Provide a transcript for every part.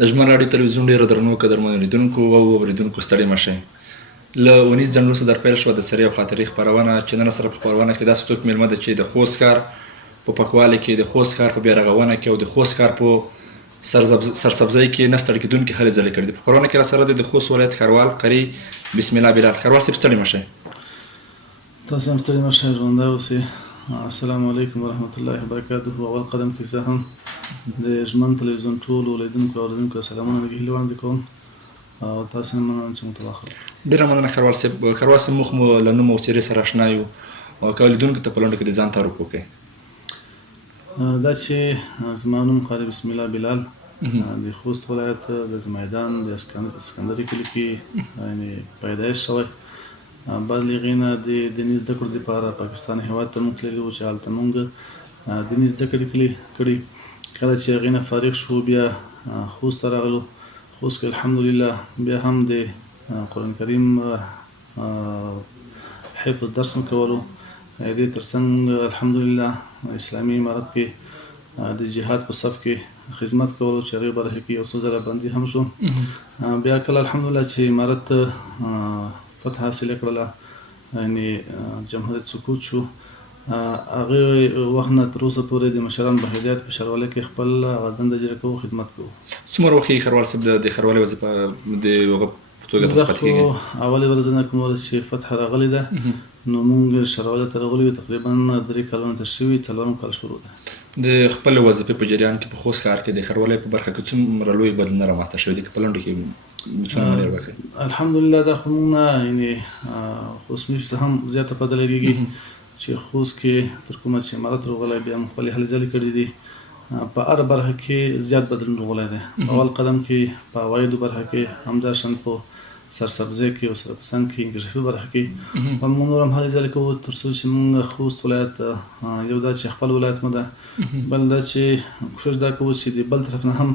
د ژمن راډیو تلویزیون ډېرو درنو قدرمنو لیدونکو او اورېدونکو ستړي مه شئ. له اونیز ځنډ وروسته در پیل شوه د سرې او خاطرې خپرونه چې نن سره په خپرونه کې داسې څوک مېلمه ده چې د خوست ښار په پاکوالي کې، د خوست ښار په بیارغونه کې او د خوست ښار په سرسبزۍ کې نه ستړي کېدونکې هلې ځلې کړي دي. په خپرونه کې راسره دی د خوست ولایت ښاروال قري بسم الله بلال. ښاروال صاحب ستړي مه شئ. تاسو هم ستړي مه شئ، ژوندی اوسئ. السلام علیکم ورحمت الله وبرکاته. اول قدم کې زه هم د ژمن تلویزیون ټولو لیدونکو او اورېدونکو سلامونه هیلې وړاندې کوم او تاسو هم مننه چې موږ ته وخت راکړئ. ډېره مننه ښاروال صاحب. ښاروال صاحب موږ له نوم او څېرې سره اشنا یو او که لیدونکو ته په لنډو کې د ځان تعارف وکړئ. دا چې زما نوم قاري بسم الله بلال د خوست ولایت د زمیدان د اسکندري کلي کې پیدایش شوی. بالغې نه د دیني زده کړو دپاره پاکستان هېواد ته موږ تللي وو چې هلته موږ دیني زده کړې کړي. کله چې هغې نه فارغ شو بیا خوست ته راغلو. خوست کې الحمدلله بیا هم د قرآن کریم حفظ درس مو کولو. دې تر څنګ الحمدلله اسلامي امارت کې د جهاد په صف کې خدمت کولو چې هغې برخه کې یو څو ځله بندي هم شو. بیا کله الحمدلله چې امارت فتح حاصله کړله، یعنې جمهوریت سقوط شو، هغې وخت نه تر اوسه پورې د مشرانو په هدایت په ښاروالۍ کې خپل دنده اجرا کوو، خدمت کوو. څومره وخت یې ښاروال صاحب د ښاروالۍ وظیفه د هغه په توګه تثبیت کېږي؟ اولې ورځې نه کوم ورځ چې فتح راغلې ده نو موږ ښاروالۍ ته راغلي یو تقریبا 3 کلونه تېر شوي، 4 کال شروع ده. د خپل وظیفې په جریان کې په خوست ښار کې د ښاروالۍ په برخه کې څومره لوی بدلونونه رامخته شوي دي؟ که په لنډو کې څومره ډېر وکړئ. الحمدلله دا خو موږ نه یعنې خوست میشتو ته هم زیاته پته لګېږي چې خوست کې تر کومه چې امارت راغلی بیا موږ خپلې هلې ځلې کړي دي. په هره برخه کې زیات بدلون راغلی دی. په اول قدم کې په عوایدو برخه کې، همداشان په سرسبزۍ کې او سرپسنګ کې، انکشافي برخه کې موږ نور هم هلې ځلې کوو تر څو چې موږ خوست ولایت یو دا چې خپل ولایت مو ده، بل دا چې کوشش دا کوو چې د بل طرف نه هم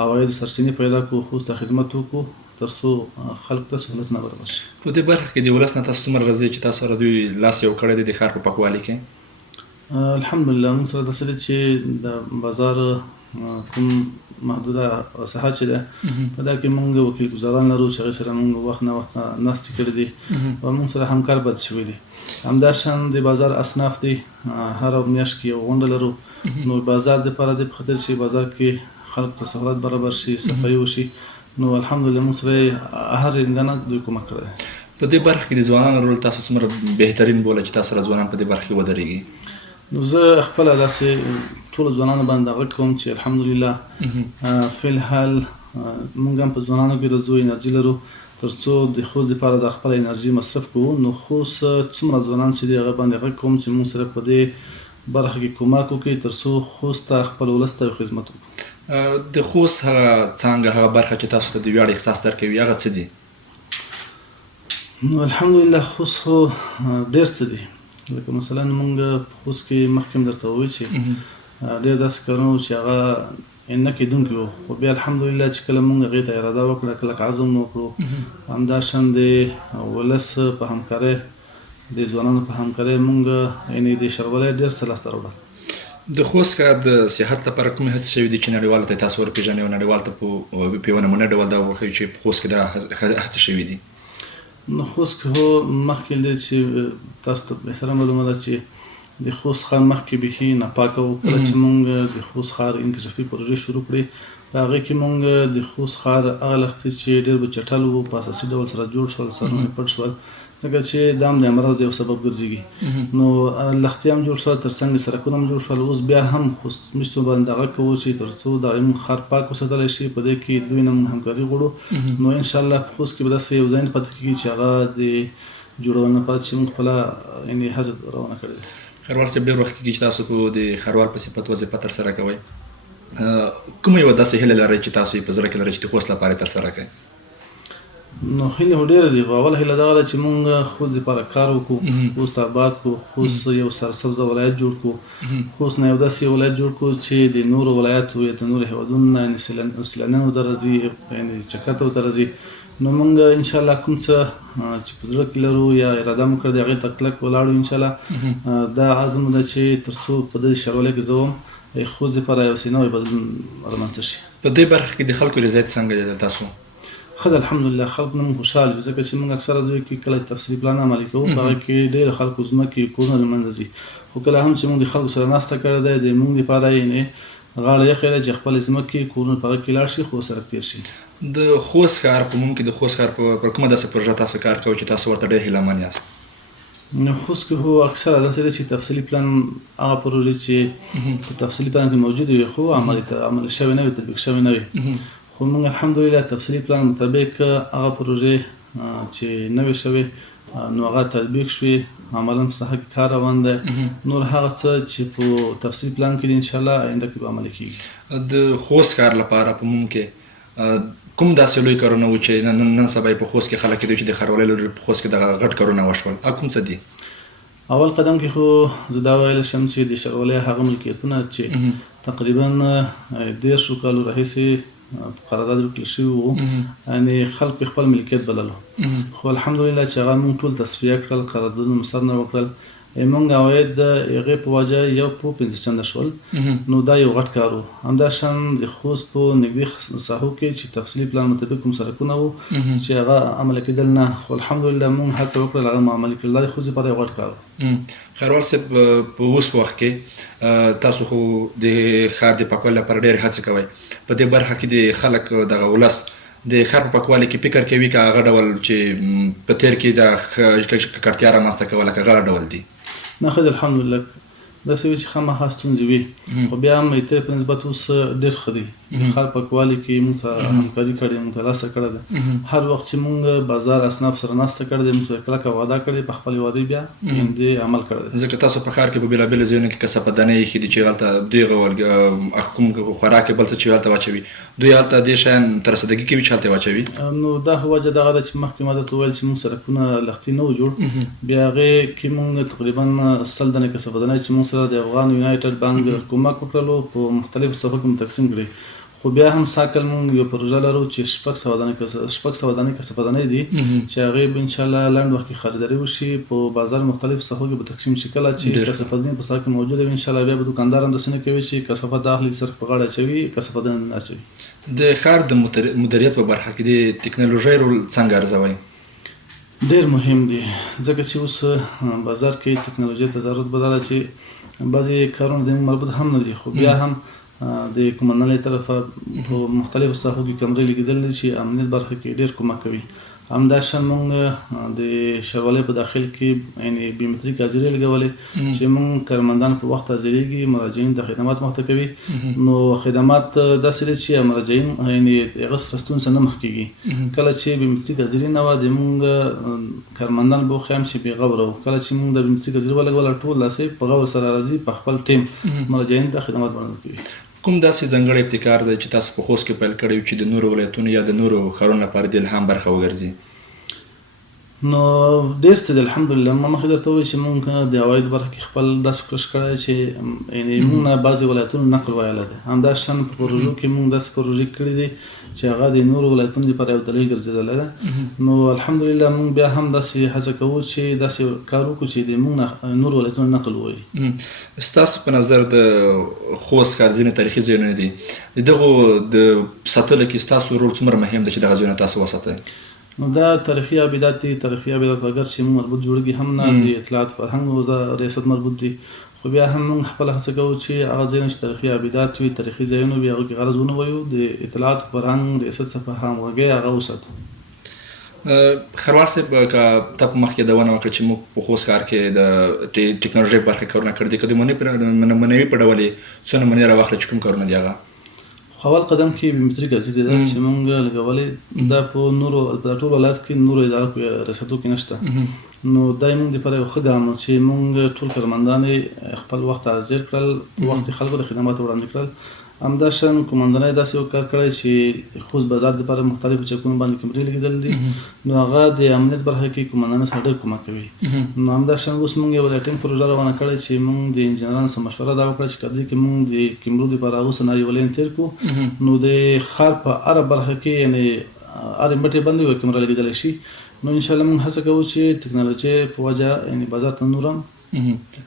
عوایدو سرچینې پیدا کړو، خوست ته خدمت وکړو تر څو خلکو ته سهولتونه برابر شي. په دې برخه کې د ولس نه تاسو څومره راځئ چې تاسو سره دوی لاس یو کړی دی د ښار په پاکوالي کې؟ الحمدلله موږ سره داسې دی چې د بازار کوم محدوده ساحه چې ده په دا کې موږ وکیل ګزاران لرو چې هغې سره موږ وخت نه وخت ناستې کړي دي او موږ سره همکار پاتې شوي دي. همداشان د بازار اصناف دي، هره میاشت کې یو غونډه لرو. نو بازار دپاره دې په خاطر چې بازار کې خلکو ته سهولت برابر شي، صفایي وشي، نو الحمدلله موږ سره هر امکانات دوی کومک کړی دی. په دې برخه کې د ځوانانو رول تاسو څومره بهترین بوله چې تاسو سره ځوانان په دې برخه کې ودرېږي؟ نو زه خپله داسې ټولو ځوانانو باندې غږ کوم چې الحمدلله فی الحال موږ هم په ځوانانو کې رځو، انرژي لرو تر څو د خوست دپاره د خپله انرژي مصرف کوو. نو خوست څومره ځوانان چې دي هغه باندې غږ کوم چې موږ سره په دې برخه کې کومک وکړي تر څو خوست ته خپل ولس ته خدمت وکړو. د خوست هغه څانګه، هغه برخه چې تاسو ته د ویاړ احساس درکوي هغه څه دي؟ نو الحمدلله خوست خو ډېر څه دي. لکه مثلا موږ په خوست کې مخکې هم درته ووایي چې ډېر داسې کارونه وو چې هغه نه کېدونکي وو، خو بیا الحمدلله چې کله موږ هغې ته اراده وکړه، کلک عزم وکړو، همداشان د ولس په همکارۍ، د ځوانانو په همکارۍ موږ یعنې د ښاروالۍ ډېر څه لاسته راوړل. د خوست ښار د صحت لپاره کومې هڅې شوي دي چې نړیوالو ته تاسو ورپېژنئ او نړیوالو ته په یوه نمونه ډول دا وښیو چې په خوست کې دا هڅې شوي دي؟ نو خوست کې هو مخکې دی چې تاسو ته بهتره معلومه ده چې د خوست ښار مخکې بیخي ناپاکه و. کله چې موږ د خوست ښار انکشافي پروژې شروع کړې په هغې کې موږ د خوست ښار هغه لښتې چې ډېر به چټل و په اساسي ډول سره جوړ شول، سرونه یې پټ شول، ځکه چې دا هم د امراض د یو سبب ګرځېږي. نو لښتې هم جوړ شول، تر څنګ سړکونه هم جوړ شول. اوس بیا هم خوست میشتو باندې هغه کوو چې تر څو دا زموږ ښار پاک وساتلی شي. په دې کې دوی نه موږ همکاري غواړو. نو انشاءالله په خوست کې به داسې یو ځای نه پاتې کېږي چې هغه د جوړول نه پاتې چې موږ خپله یعنې هڅه روانه کړې ده. ښاروال صاحب ډېر وخت کېږي چې تاسو د ښاروال په صفت وظیفه ترسره کوئ. کومه یوه داسې هیله لرئ چې تاسو یې په زړه کې لرئ چې د خوست لپاره یې ترسره کړئ؟ نو هیلې خو ډېره دي. اوله هیله دغه ده چې موږ خوست دپاره کار وکړو، خوست آباد کړو، خوست یو سرسبزه ولایت جوړ کړو، خوست نه یو داسې ولایت جوړ کړو چې د نورو ولایتو یا د نورو هېوادونو نه یعنې سیلانیانو ته راځي، یعنې چکر ته ورته راځي. نو موږ انشاءالله کوم څه چې په زړه کې لرو یا اراده مو کړې د هغې ته کلک ولاړو. انشاءالله دا عزم ده چې تر څو په دې ښاروالۍ کې زه وم خوځ لپاره یو نوی بدلون رامنځته شي. په دې برخه کې د خلکو رضایت څنګه دی تاسو؟ خد الحمدلله خلک نن خوشحال دي ځکه چې موږ اکثره ځای کې کله تفصیلي پلان عملي کوو په هغه کې ډېر خلکو ځمکې کورونه له منځه ځي، خو کله هم چې موږ د خلکو سره ناسته کړې ده د موږ لپاره یعنې غاړه یخې ده چې خپلې ځمکې کورونه په هغه کې لاړ شي خو سره تېر شي. د خوست ښار په موږ کې د خوست ښار پر کومه داسې پروژه تاسو کار کوئ چې تاسو ورته ډېر هیله من یاست؟ نو خوست کې هو اکثره داسې ده چې تفصیلي پلان هغه پروژې چې په تفصیلي پلان کې موجودې وي خو عملي شوې نه وي، تطبیق شوې نه وي، خو موږ الحمدلله تفصیلي پلان مطابق هغه پروژې چې نوې شوې نو هغه تطبیق شوې، عملاً په ساحه کې کار روان دی. نور هغه څه چې په تفصیلي پلان کې دي انشاءالله آینده کې به عملي کېږي. د خوست ښار لپاره په موږ کې کوم داسې لوی کارونه و چې نن سبا په خوست کې خلک دوی چې د ښاروالۍ لوري په خوست کې دغه غټ کارونه وشول، کوم څه دي؟ اول قدم کې خو زه دا ویلی شم چې د ښاروالۍ هغه ملکیتونه چې تقریبا 10 کالو راهیسې قرارداد وکړل شوي وو، یعنې خلک خپل ملکیت بللو، خو الحمدلله چې هغه موږ ټول تصفیه کړل، قراردادونه مصادره وکړل، موږ عواید د هغې په وجه یو په 15 چنده شول، نو دا یو غټ کار و. همداشان د خوست په نږدې ساحو کې چې تفصیلي پلان مطابق کوم سړکونه وو چې هغه عملي کېدل نه، خو الحمدلله موږ هڅه وکړل هغه مو عملي کړل. دا د خوست لپاره یو غټ کار و. خیروال صاحب په اوس وخت کې تاسو خو د ښار د پاکوالي لپاره ډېرې هڅې کوئ، په دې برخه کې د خلک دغه ولس د ښار په پاکوالي کې فکر کوي که هغه ډول چې په تېر کې د ککړتیا رامنځته کوله که هغه ډول دي؟ نه خو الحمدلله داسې وي چې خامخا ستونزې وي، خو بیا هم ایتر په نسبت اوس ډېر ښه دی. د ښار پاکوالي کې موږ ته همکاري کړې، موږ ته لاسه کړې ده. هر وخت چې موږ بازار اصناف سره ناسته کړې ده، موږ سره کلکه وعده کړې، په خپلې وعدې بیا دې عمل کړی دی. ځکه تاسو په ښار کې په بېلابېلو ځایونو کې کثافهدانۍ ایښي دي چې هلته دوی کوم خوراک بل څه چې هلته واچوي، دوی هلته دې شیان ته رسیدګي کوي چې هلته واچوي. نو دا وجه دغه ده چې مخکې ما درته وویل چې موږ سړکونه لښتي نه و جوړ، بیا هغې کې موږ تقریبا 100 دانې کثافهدانۍ چې موږ سره د افغان یونایټډ بانک کومک وکړلو په مختلفو صفحو کې مو تقسیم کړي، خو بیا هم ساکل موږ یو پروژه لرو چې 600 دانې کثافهدانۍ دي چې هغې به انشاءالله لنډ وخت کې خریداري وشي، په بازار مختلفو صفحو کې به تقسیم شي. کله چې کثافهدانۍ په ساحه کې موجوده وي انشاءالله بیا به دوکاندار هم داسې نه کوي چې کثافات د اخلي سرک په غاړه اچوي، کثافهدانۍ نه اچوي. د ښار د مدیریت په برخه کې د ټکنالوژۍ رول څنګه ارزوئ؟ ډېر مهم دی ځکه چې اوس بازار کې ټکنالوژۍ ته ضرورت به دا ده چې بعضې کارونه د موږ مربوط هم نه دي، خو بیا هم د قومندانۍ طرفه په مختلفو ساحو کې کمرې لګېدلې دي چې امنیت برخه کې ډېر کمک کوي. همداشان موږ د ښاروالۍ په داخل کې یعنې بیومتریک حاضرۍ لګولې چې موږ کارمندان په وخت حاضرېږي، مراجعین د خدمات مخته کوي، نو خدمات داسې دي چې مراجعین یعنې هغه سره ستونزه نه مخ کېږي. کله چې بیومتریک حاضري نه وه د موږ کارمندان به وښیم چې بې غوره وو، کله چې موږ د بیومتریک حاضري ولګوله ټول داسې په غور سره راځي، په خپل ټیم مراجعین د خدمات وړاندې کوي. کوم داسې ځانګړی ابتکار دی چې تاسو په خوست کې پیل کړی چې د نورو ولایتونو یا د نورو ښارونو لپاره د الهام برخه وګرځي؟ نو ډېر څه دی الحمدلله. ما مخکې درته وویل چې موږ د عوایدو برخه کې خپل داسې کوښښ کړی چې یعنې موږ نه بعضې ولایتونو نقل ویلی دی. همداشان په پروژو کې موږ داسې پروژې کړي دي چې هغه د نورو ولایتونو لپاره یو دلیل ګرځېدلی ده. نو الحمدلله موږ بیا هم داسې هڅه کوو چې داسې کار وکړو چې د موږ نورو ولایتونو نقل ووایي. ستاسو په نظر د خوست ښار ځینې تاریخي ځایونه دي، د دغو د ساتلو کې ستاسو رول څومره مهم دی چې دغه ځایونه تاسو وساتئ؟ نو دا تاریخي ابیدات دي، تاریخي ابیدات اگر چې موږ مربوط جوړېږي هم نه د اطلاعات فرهنګ وزارت ریاست مربوط دي، خو بیا هم موږ خپله هڅه کوو چې هغه ځایونه چې تاریخي ابیدات وي، تاریخي ځایونه وي، هغو کې غرض ونه وایو، د اطلاعات فرهنګ ریاست څخه همغږۍ هغه وساتو. خروال صاحب که تا په مخکې یادونه وکړه چې موږ په خوست ښار کې د ټکنالوژۍ برخه کارونه کړي دي، که د منوي په ډول یې څونه منې راواخله چې کوم کارونه دي هغه؟ اول قدم کې بیومتریک حاضري ده چې موږ لګولې، دا په نورو په ټول ولایت کې نورو ادارو په ریاستو کې نشته. نو دا موږ لپاره یو ښه ګام و چې موږ ټول کارمندان خپل وخت حاضر کړل، په وخت خلکو د خدماتو وړاندې کړل. همداشان قومندانۍ داسې یو کار کړی چې خوست بازار دپاره مختلفو چوکونو باندې کمرې لګېدلې دي، نو هغه د امنیت برخه کې قومندانۍ سره ډېر کمک کوي. نو همداشان اوس موږ یو لایټینګ پروژه روانه کړې چې موږ د انجینرانو سره مشوره دا وکړه چې که دې کې موږ د کیمرو دپاره اوس یو لین تېر کړو، نو د ښار په هره برخه کې یعنې هرې مټې باندې یوه کیمره لګېدلی شي. نو انشاءالله موږ هڅه کوو چې ټکنالوژۍ په وجه یعنې بازار ته نور هم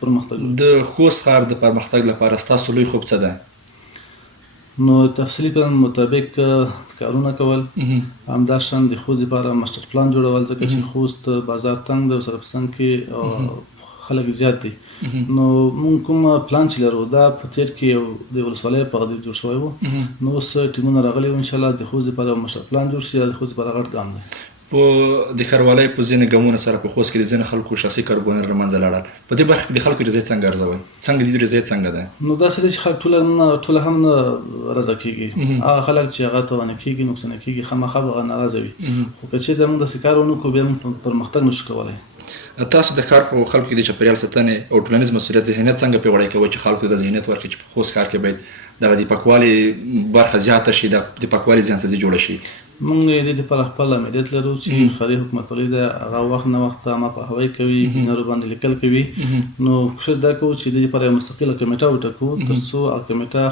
پرمختګ. د خوست ښار د پرمختګ لپاره ستاسو لوی خوب څه ده؟ نو تفصیلي پلان مطابق کارونه کول، همداشان د خوست لپاره ماسټر پلان جوړول، ځکه چې خوست بازار تنګ دی او سره په څنګ کې خلک زیات دي. نو مونږ کوم پلان چې لرو دا په تیر کې د ولسوالۍ په غږ جوړ شوی وو. نو اوس ټیمونه راغلي وو، انشاءالله د خوست لپاره ماسټر پلان جوړ شي. د خوست لپاره غټ ګام دی. په د ښاروالۍ په ځینې ګامونو سره په خوست کې د ځینې خلکو شخصي کارګونه له منځه لاړل. په دې برخه کې د خلکو رضایت څنګه ارزوئ؟ څنګه د رضایت څنګه ده؟ نو داسې دی چې خلک ټوله هم نه رضا کېږي. هغه خلک چې هغه توانه کېږي نقصانه کېږي خامخا به هغه ناراضه وي. خو که چېرته موږ داسې کار ونه کړو بیا موږ پرمختګ نشو کولی. تاسو د ښار په خلکو کې د چاپیریال ساتنې او ټولنیز مسؤلیت ذهنیت څنګه پیاوړی کوئ چې خلکو ته د ذهنیت ورکړي چې په خوست ښار کې باید د پاکوالي برخه زیاته شي، د پاکوالي ذهنسازي جوړه شي؟ موږ د دې لپاره خپل عملیات لرو چې ښاري حکومتولي ده هغه وخت نه وخت عامه پوهاوی کوي، نورو باندې لیکل کوي. نو کوشش دا کوو چې د دې لپاره یوه مستقله کمیټه وټاکو تر څو هغه کمیټه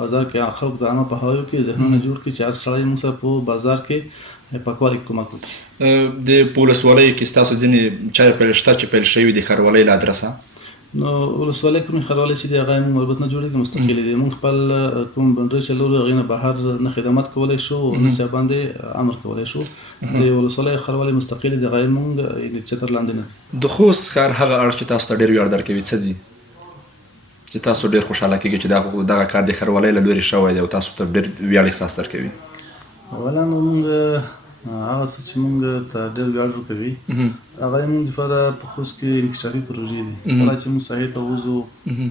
بازار کې خلکو ته عامه پوهاوی وکړي، ذهنونه جوړ کړي چې هر سړی موږ سره په بازار کې پاکوالي کومک وکړي. د په ولسوالۍ کې ستاسو ځینې چارې پیل شته چې پیل شوي د ښاروالۍ له ادرسه؟ نو ولسوالۍ کومې ښاروالۍ چې دی هغه موږ مربوط نه جوړېږي، مستقلې دي. موږ خپل کوم بندرۍ چې لرو هغې نه بهر نه خدمات کولی شو او نه چا باندې امر کولی شو. د ولسوالۍ ښاروالۍ مستقلې دي، هغه موږ چتر لاندې نه. د خوست ښار هغه اړخ چې تاسو ته ډېر ویاړ درکوي څه دي؟ چې تاسو ډېر خوشحاله کېږي چې دغه کار د ښاروالۍ له لورې شوی دی او تاسو ته ډېر ویاړ احساس درکوي؟ اولا نو موږ هغه څه چې موږ ته ډېر ویاړ ورکوي هغه یې موږ لپاره په خوست کې انکشافي پروژې دي. کله چې موږ ساحې ته وځو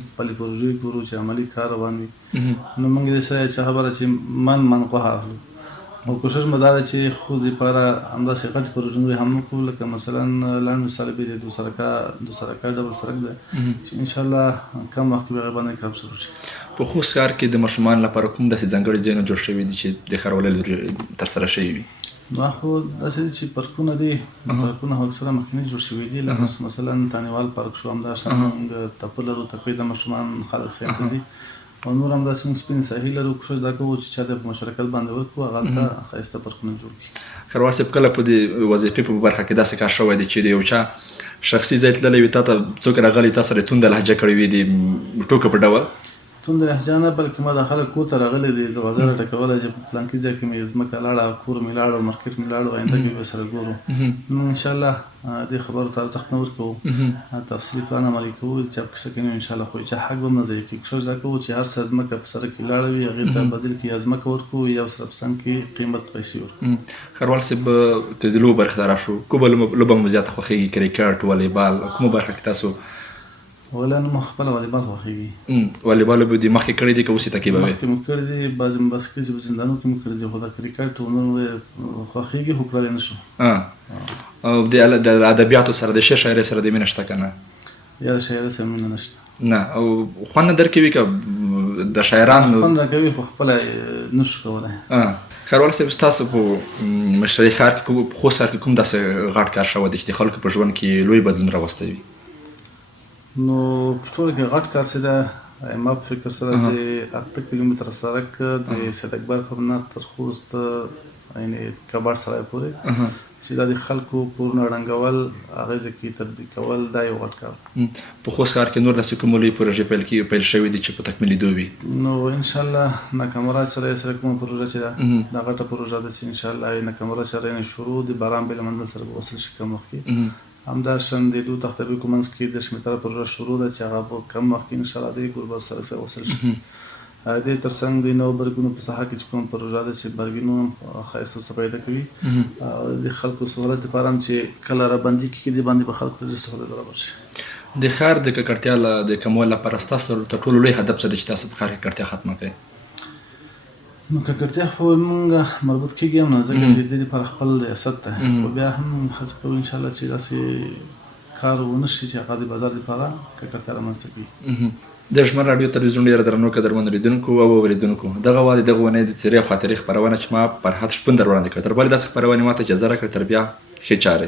خپلې پروژې ګورو چې عملي کار روان وي، نو موږ دې سره چا خبره چې من غوښه اخلو. او کوشش مو دا ده چې خوست لپاره همداسې غټې پروژې هم وکړو، لکه مثلا لاندې مثال به د دوسرکا ډبل سړک ده چې انشاءالله کم وخت کې به هغې باندې کار شروع شي. په خوست ښار کې د ماشومانو لپاره کوم داسې ځانګړي ځایونه جوړ شوي دي چې د ښاروالۍ له لورې ترسره شوي وي؟ نو خو داسې دي چې پارکونه دي، پارکونه خو اکثره مخکیني جوړ شوي دي، لکه مثلا تانیوال پارک شو، همداشان موږ تپه لرو، تپې ته ماشومان خلک سیل ته ځي، او نور همداسې موږ سپین ساحل لرو. کوشش دا کوو چې چا ته په مشارکت باندې ورکړو، هغه ته ښایسته پارکونه جوړ کړي. ښاروال صاحب کله په دې وظیفې په برخه کې داسې کار شوی دی چې د یو چا شخصي ځای تللی وي، تا ته څوک راغلی تا سره تونده لهجه کړې وي د ټوکه په ډول؟ تونده لهجه نه، بلکې ما دا خلک کور ته راغلي دي، دروازه راټکوله چې په فلانکي ځای کې مې ځمکه لاړه، کور مې لاړ، مارکېټ مې لاړ، آینده کې به سره ګورو. نو انشاءالله دې خبرو ته ارزښت نه ورکوو، تفصیلي پلان عملي کوو چې په کیسه کې انشاءالله خو چا حق به هم نه ضایع کېږي. کوشش دا کوو چې هر څه ځمکه په سړک کې لاړه وي هغې ته بدل کې یا ځمکه ورکړو یا سره په څنګ کې قیمت پیسې ورکړو. ښاروال صاحب که د لوبو برخې ته راشو، کومه لوبه مو زیاته خوښېږي؟ کرکټ، والیبال، کومه برخه کې تاسو؟ اولا نو خپله والیبال خوښېږي. والیبال به دې مخکې کړی دی که اوس یې تعقیبوئ؟ مخکې مو کړی دی، بعضې مبارزکې چې په زندانو کې مو کړی دي، خو دا کرکټ او نور خوښېږي خو کړلی نه شو. او د ادبیاتو سره د شعر شاعرۍ سره د مینه شته که نه؟ یاره شاعرۍ سره مینه نشته. نه. او خوند نه درکوي که د شاعرانو؟ خوند راکوي خو خپله نشو کولی. ښاروال صاحب ستاسو په مشرۍ ښار کې په خوست ښار کې کوم داسې غټ کار شوی دی چې د خلکو په ژوند کې لوی بدلون راوستی وي؟ نو په ټوله کې غټ کار چې ده ما په فکر سره د 8 کیلومتره سړک د سید اکبر په تر خوست یعنې کباړ سرای پورې چې دا د خلکو کورونه ړنګول، اغېزې کې تطبیق کول، دا یو غټ کار. په خوست ښار کې نور داسې کومې لویې پروژې پیل شوي دي چې په تکمیلېدو وي؟ نو انشاءالله ناکامراد چرای سره کومه پروژه چې ده دا غټه پروژه ده چې انشاءالله ناکامراد چرای نه شروع د باران بېله منزل سره به وصل شي کم وخت کې. همداشان د دوه تختبي په منځ کې 10 متره پروژه شروع ده چې هغه په کم وخت کې انشاءالله د ګوربت سره وصل شي. دې تر څنګ د نوو برګونو په ساحه کې چې کوم پروژه ده چې برګونو هم ښایسته څه پیدا کوي، د خلکو سهولت لپاره هم چې کله رابندي کېږي دې باندې به خلکو ته سهولت برابر شي. د ښار د ککړتیا د کمولو لپاره ستاسو تر ټولو لوی هدف څه دی چې تاسو په ښار کې ککړتیا ختمه کړئ؟ نو ککړتیا خو موږ مربوط کېږي هم نه، ځکه چې د دې لپاره خپل ریاست ده، خو بیا هم هڅه کوو انشاءالله چې داسې کار ونه شي چې هغه د بازار لپاره ککړتیا رامنځته کړي. د ژمن راډیو تلویزیون ډېر درنو قدرمنو لیدونکو او اورېدونکو، دغه وه د دغه اونۍ د څېرې او خاطرې خپرونه چې ما فرهاد شپون در وړاندې کړه. تر بلې داسې خپرونې ما ته اجازه راکړه، تر بیا ښې چارې.